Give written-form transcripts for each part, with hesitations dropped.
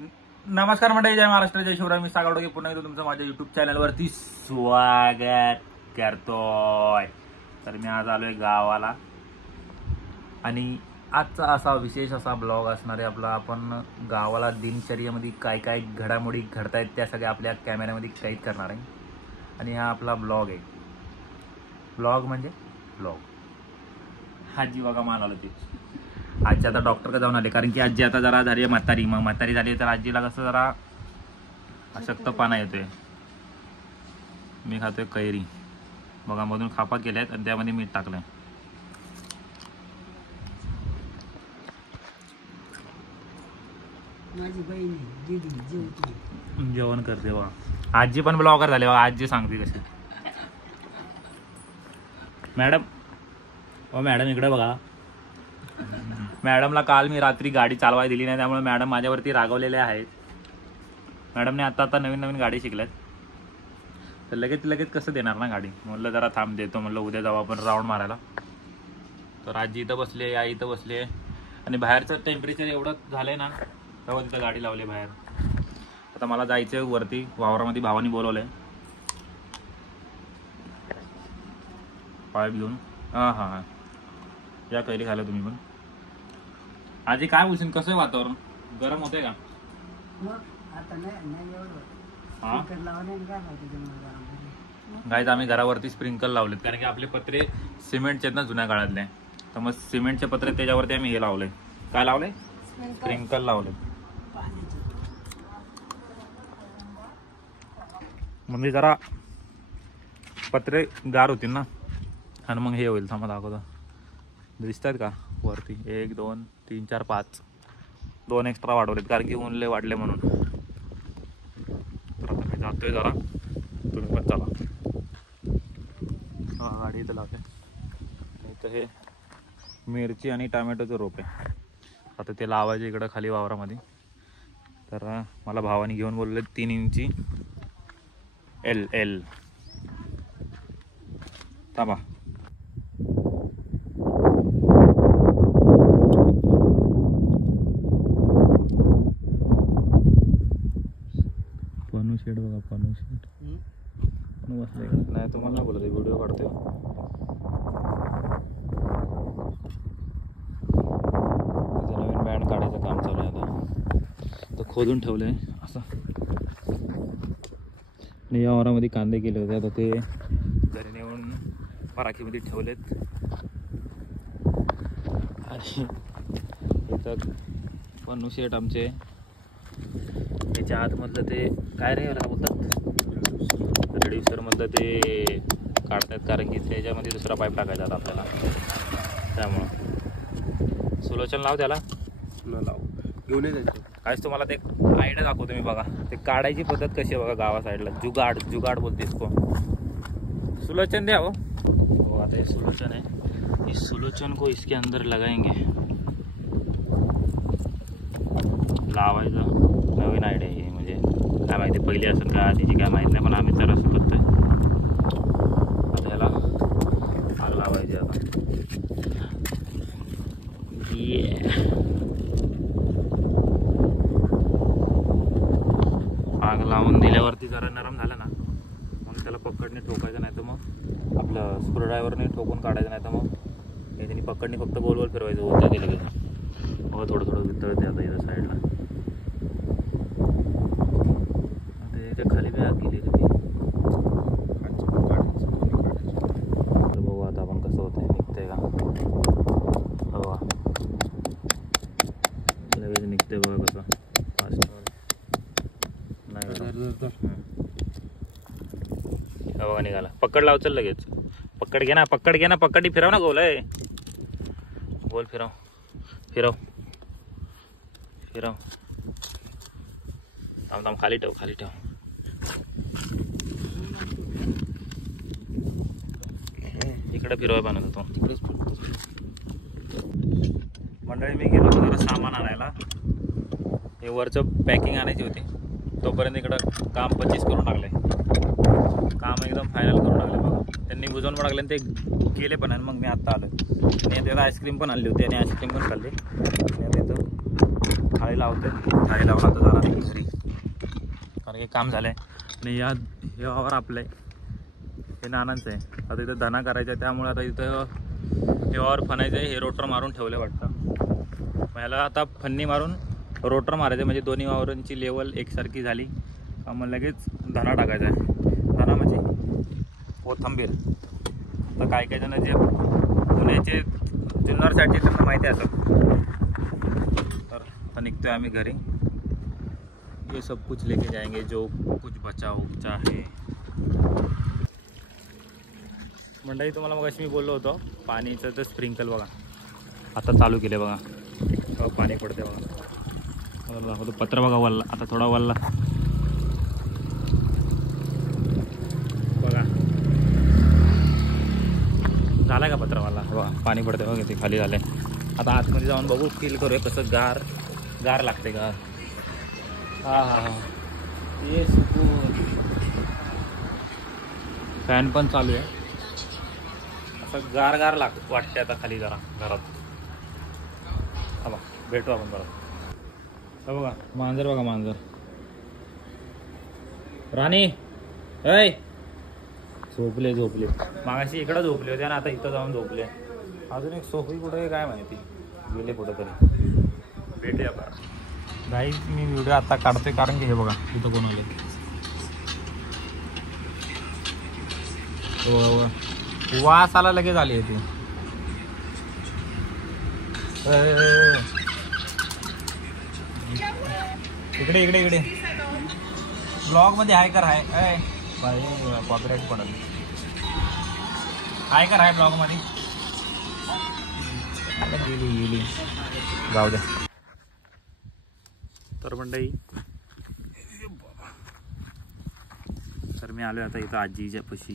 नमस्कार मंडळी, जय महाराष्ट्र, जय शिवराय. मी सागावडे पुन्हा एकदा तुमचं माझ्या युट्यूब चॅनलवरती स्वागत करतोय. तर मी आज आलोय गावाला आणि आजचा असा विशेष असा ब्लॉग असणार आहे आपला. आपण गावाला दिनचर्येमध्ये काय काय घडामोडी घडतायत त्या सगळ्या आपल्या कॅमेऱ्यामध्ये कैद करणार आहे. आणि हा आपला ब्लॉग आहे. ब्लॉग म्हणजे ब्लॉग. आजी बघा मान आलो ती. आजी आता डॉक्टरकडे जाऊन आले, कारण की आजी आता जरा झाली आहे म्हातारी. मग म्हातारी झाली तर आजीला कसं जरा अशक्तपणा येतोय. मी खातोय कैरी बघा, मधून खापा केल्यात आणि त्यामध्ये मीठ टाकलंय. माझी बहीण दीदी जेवते, जेवण करते बघा. आजी पण ब्लॉगर झाले बघा. आजी सांगते कशी. मॅडम ओ मॅडम इकडे बघा. मॅडमला काल मी रात्री गाडी चालवायला दिली नाही, त्यामुळे मॅडम माझ्यावरती रागवलेल्या आहेत. मॅडमने आता नवीन गाडी शिकल्यात, तर लगेच कसं देणार ना गाडी. म्हणलं जरा थांब देतो, म्हणलं उद्या जाऊ आपण राऊंड मारायला. तर आजी इथं बसले, आई इथं बसले आणि बाहेरचं टेम्परेचर एवढं झालंय ना, तेव्हा तिथं गाडी लावली बाहेर. आता मला जायचं वरती वावरामध्ये. भावानी बोलवलंय पाईप घेऊन. हां या कैरी खायला तुम्ही पण. आजी काय बोलशील, कसं आहे वातावरण? गरम होतंय का? आता नाही एवढं. हां लावण्याने काय पाहिजे. गाईज आम्ही घरावरती स्प्रिंकल लावलेत, कारण की आपले पत्रे सिमेंटचे आहेत ना, जुन्या काळातले. तर मग सिमेंटचे पत्रे त्याच्यावरती आम्ही हे लावलंय. काय लावलंय? स्प्रिंकल लावले. म्हणजे जरा पत्रे गार होतील ना, आणि मग हे होईल. थांबा दाखवतो. दिसतात का वरती? 1 2 3 4 5 2 एक्स्ट्रा वाढवलेत, कारण की ऊन लय वाढले म्हणून. तर आता मी जातोय जरा, तुम्ही पण चला. हा गाडी इथं लावते. इथं हे मिरची आणि टोमॅटोचं रोप आहे. आता ते लावायचे इकडं खाली वावरामध्ये. तर मला भावानी घेऊन बोलले 3 इंची एल. थांबा. पनू शेड बघा, पनू शेड. नाही तुम्हाला नाही बोलत, व्हिडिओ काढतोय. नवीन बँड काढायचं काम चालू आहे आता. तर खोदून ठेवलंय असं. आणि या वारामध्ये कांदे केले होते, आता ते घरी नेऊन पराखीमध्ये ठेवलेत. आणि इथं पन्नू शेट आमचे त्याच्या आतमधलं ते काय रे याला बोलतात, रेड्युसरमधलं ते काढतात, कारण की त्याच्यामध्ये दुसरा पाईप टाकायचा आता आपल्याला. त्यामुळं सुलोचन लाव त्याला. लाव घेऊन जायचं. काहीच तुम्हाला ते आयडिया दाखवतो मी बघा. ते काढायची पद्धत कशी आहे बघा गावा साईडला. जुगाड बोलतेस को. सुलोचन द्या हो. आता ये सुलोचन है, इस सुलोचन को इसके अंदर लगाएंगे. लावायचं नवीन आयडिया आहे. म्हणजे काय माहिती पहिली असेल का आधीची काय माहीत नाही, पण आम्ही तर असं करतोय. आता ह्याला आग लावायची. आता आग लावून दिल्यावरती जरा नरम झालं ना, मग त्याला पकडणे ठोकायचं, नाही तर मग आपलं स्क्रूड्रायव्हरने ठोकून काढायचं, नाही तर मग हे त्यांनी पकडणे फक्त गोल फिरवायचं. होता गेलं की हो थोडं वितळते. आता इथं साईडला ते खाली बी आग गेली ती. तर बघू आता आपण कसं होतंय, निघतंय का बघा. लगेच निघतंय बघा कसं फास्ट. नाही बघा निघाला. पकड लाव, चल लगेच. पकड घे ना, पकडी फिरव ना. गोल आहे, गोल फिरव. थांब खाली ठेव. इकडे फिरवाय पाहणार तो. मंडळी मी गेलो जरा सामान आणायला. हे वरचं पॅकिंग आणायची होती, तोपर्यंत इकडं काम 25 करून टाकलंय. काम एकदम फायनल करून टाकलं बघा. त्यांनी बुजवून पण टाकले, ते केले पण. आणि मग मी आत्ता आलो आणि त्याला आईस्क्रीम पण आणली होती, आणि आईस्क्रीम पण खाल्ली. आणि आता इथं जाळी लावते, जाळी लावून आता जाणार आहे घरी, कारण हे काम झालंय. आणि हे वावर आपलं आहे, हे नानांचं आहे. आता इथं धना करायचा आहे, त्यामुळे आता इथं हे वावर फनायचं आहे. हे रोटर मारून ठेवलं वाटतं. मला आता फन्नी मारून रोटर मारायचं, म्हणजे दोन्ही वावरांची लेवल एकसारखी झाली का मग लगेच धना टाकायचा आहे. धना म्हणजे कोथंबीर. तर काही काही जण जे पुण्याचे जुन्नर साईडचे त्यांना माहिती असेल. तर आता निघतोय आम्ही घरी. ये सब कुछ लेके जाएंगे जो कुछ बचा चाहे. मंडळी तुम्हाला मग अशी मी बोललो होतो पाणीचं, तर स्प्रिंकल बघा आता चालू केले बघा, पाणी पडते बघा. दाखवतो पत्र बघा वल्ला, आता थोडा वल्ला बघा झाला का पत्रवाला बघा, पाणी पडते बघा ते खाली झालंय. आता आतमध्ये जाऊन बघू, फील करूया कसं गार गार लागते गार. हा हा हा ये सुकून. फॅन पण चालू आहे, असं गार गार वाटते आता खाली जरा घरात. हा बघा भेटू आपण परत. हा बघा मांजर बघा, मांजर राणी ऐ झोपले झोपले. मागाशी इकडं झोपले होते आणि आता इथं जाऊन झोपले. अजून एक सोफी कुठे काय माहिती, गेले कुठं तरी. भेटूया बरं गाईज. मी व्हिडिओ आता काढतोय कारण की हे बघा इथं कोण आले. वास आला लगेच आली होती. इकडे इकडे इकडे ब्लॉग मध्ये हाय कर. हाय कॉपीराईट पडल. हाय कर, हाय ब्लॉग मध्ये. गेली जाऊ द्या. तर मंडळी तर मी आलो आता इथं आजीच्या पशी.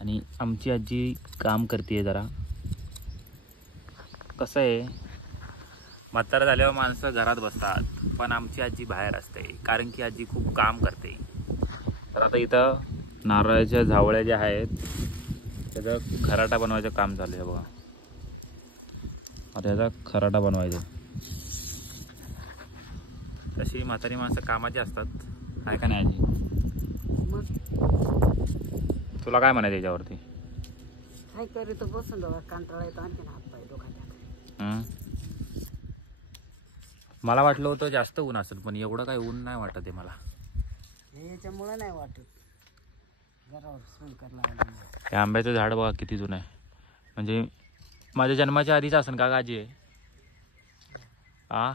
आणि आमची आजी काम करते जरा. कसं आहे म्हातारं झाल्यावर माणसं घरात बसतात, पण आमची आजी बाहेर असते कारण की आजी खूप काम करते. तर आता इथं नारळाच्या झावळ्या ज्या आहेत त्याचं खराटा बनवायचं काम चालू आहे बघा. आता याचा खराटा बनवायचा. तशी म्हातारी माणसं कामाची असतात, आहे का नाही आजी? तुला काय म्हणायचं याच्यावरती? काय करीत बसून बघा, कंटाळा येतो आणखी हातपाय दुखायला. मला वाटलं होतं जास्त ऊन असेल, पण एवढं काही ऊन नाही वाटत आहे मला. याच्यामुळं नाही वाटत, घरावर स्प्रिंकलर लावलं. हे आंब्याचं झाड बघा किती जुनं आहे, म्हणजे माझ्या जन्माच्या आधीच असेल का आजी आहे. हा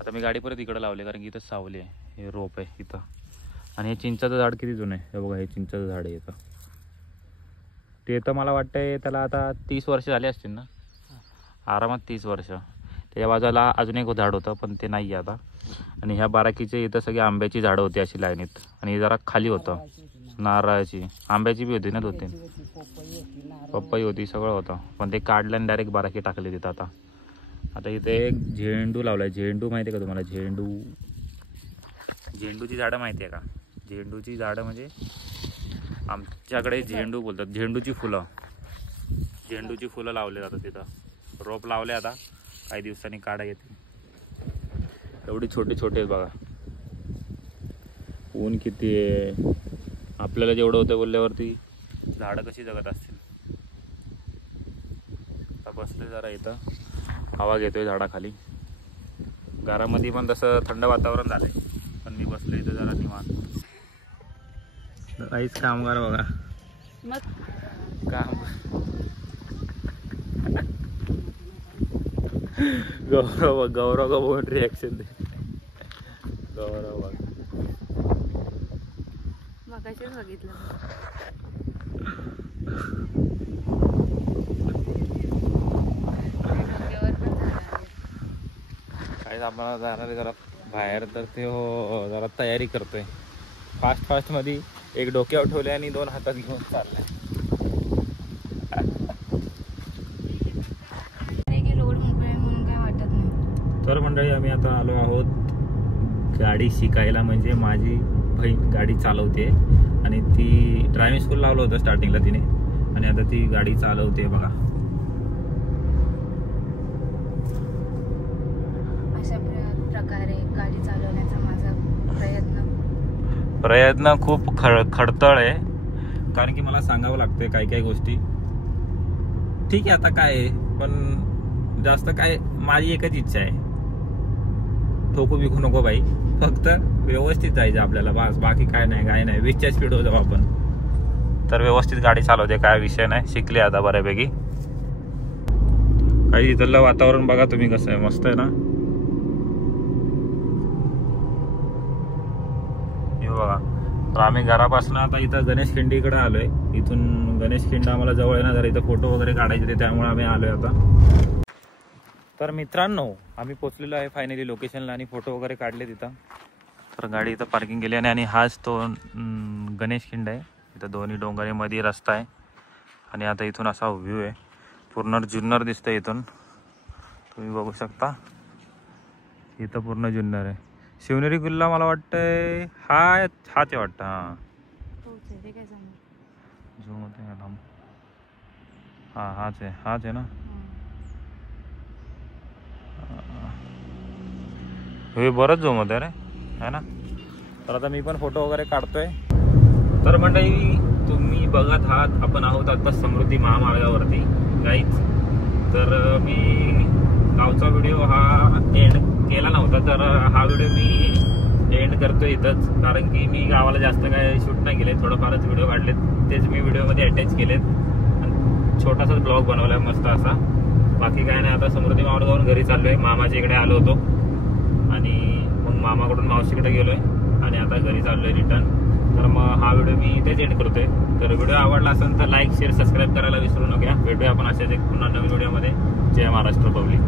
आता मी गाडी परत इकडं लावले कारण की इथं सावली आहे, हे रोप आहे इथं. आणि हे चिंचाचं झाड किती जुनं आहे हे बघा, हे चिंचाचं झाड आहे इथं. ते तर मला वाटतंय त्याला आता 30 वर्ष झाले असतील ना, आरामात 30 वर्ष. त्याच्या बाजूला अजून एक झाड होतं पण ते नाही आहे आता. आणि ह्या बाराकीचे इथं सगळी आंब्याची झाडं होती अशी लाईनीत. आणि जरा खाली होतं नारळाची, आंब्याची बी होती ना 2-3, पपई होती, सगळं होतं. पण ते काढलं आणि डायरेक्ट बाराकी टाकले तिथं. आता इथे एक झेंडू लावलाय. झेंडू माहिती आहे का तुम्हाला? झेंडूची झाडं माहिती आहे का? झेंडूची झाडं म्हणजे आमच्याकडे झेंडू बोलतात, झेंडूची फुलं. झेंडूची फुलं लावले जातात तिथं. रोप लावले, आता काही दिवसांनी काढा येते. एवढी छोटे छोटे बघा. ऊन किती आहे, आपल्याला जेवढं होतं बोलल्यावरती झाडं कशी जगत असतील. आता बसले जरा इथं, हवा घेतोय झाडाखाली. घरामध्ये पण तसं थंड वातावरण झालंय, पण मी बसलो इथं जरा निवांत. काहीच कामगार बघा काम. गौरव का बघून रिॲक्शन दे. गौरव बघ मगाशीच बघितलं. काही आम्हाला जाणार जरा बाहेर, तर ते हो जरा तयारी करतोय. फास्ट मध्ये एक डोक्यावर ठेवले आणि 2 हातात घेऊन चाललाय. रोड मोकळा म्हणून काय वाटत नाही. तर मंडळी आम्ही आता आलो आहोत गाडी शिकायला. म्हणजे माझी बहीण गाडी चालवते आणि ती ड्रायव्हिंग स्कूल लावलं होतं स्टार्टिंगला तिने, आणि आता ती गाडी चालवते बघा. प्रकार आहे गाडी चालवण्याचा माझा प्रयत्न खूप खडतळ आहे, कारण की मला सांगावं लागतंय काही गोष्टी. ठीक आहे, आता काय आहे, पण जास्त काय, माझी एकच इच्छा आहे, ठोकू बिकू नको बाई, फक्त व्यवस्थित जायचं आपल्याला बस, बाकी काय नाही 20च्या स्पीडवर जाऊ आपण. तर व्यवस्थित गाडी चालवते, काय विषय नाही, शिकले आता बऱ्यापैकी. काही इथलं वातावरण बघा तुम्ही कसं आहे, मस्त आहे ना. हे बघा, तर आम्ही घरापासून आता इथं गणेश खिंडीकडे आलोय. इथून गणेश खिंड आम्हाला जवळ आहे ना, जर इथं फोटो वगैरे काढायचे ते, त्यामुळे आम्ही आलोय आता. तर मित्रांनो, आम्ही पोचलेलो आहे फायनली लोकेशनला आणि फोटो वगैरे काढले तिथं. तर गाडी इथं पार्किंग केली आणि हाच तो गणेश खिंड आहे. इथं दोन्ही डोंगरामध्ये रस्ता आहे आणि आता इथून असा व्ह्यू आहे, पूर्ण जुन्नर दिसतंय इथून, तुम्ही बघू शकता. इथं पूर्ण जुन्नर आहे. शिवनेरी किल्ला मला वाटतंय हाच आहे वाटतं. हां, झूम होते हां, हाच आहे ना. हे बरंच झूम होते रे, है ना. तर आता मी पण फोटो वगैरे काढतोय. तर मंडळी, तुम्ही बघत आहात, आपण आहोत आता समृद्धी महामार्गावरती गाईच. तर मी गावचा व्हिडिओ हा एंड केला नव्हता, तर हा व्हिडिओ मी एंड करतो इथंच, कारण की मी गावाला जास्त काय शूट नाही केले, थोडंफारच व्हिडिओ काढलेत, तेच मी व्हिडिओमध्ये अटॅच केलेत. छोटासाच ब्लॉग बनवलाय मस्त असा, बाकी काय नाही. आता समृद्धी मार्गावरून घरी चाललोय, मामाच्या इकडे आलो होतो आणि मग मामाकडून मावशीकडे गेलोय आणि आता घरी चाललोय रिटर्न. तर मग हा व्हिडिओ मी इथेच एंड करतोय. तर व्हिडिओ आवडला असेल तर लाईक शेअर सबस्क्राईब करायला विसरू नका. भेटूया आपण अशाच एक पुन्हा नवीन व्हिडिओमध्ये. जय महाराष्ट्र पब्लिक.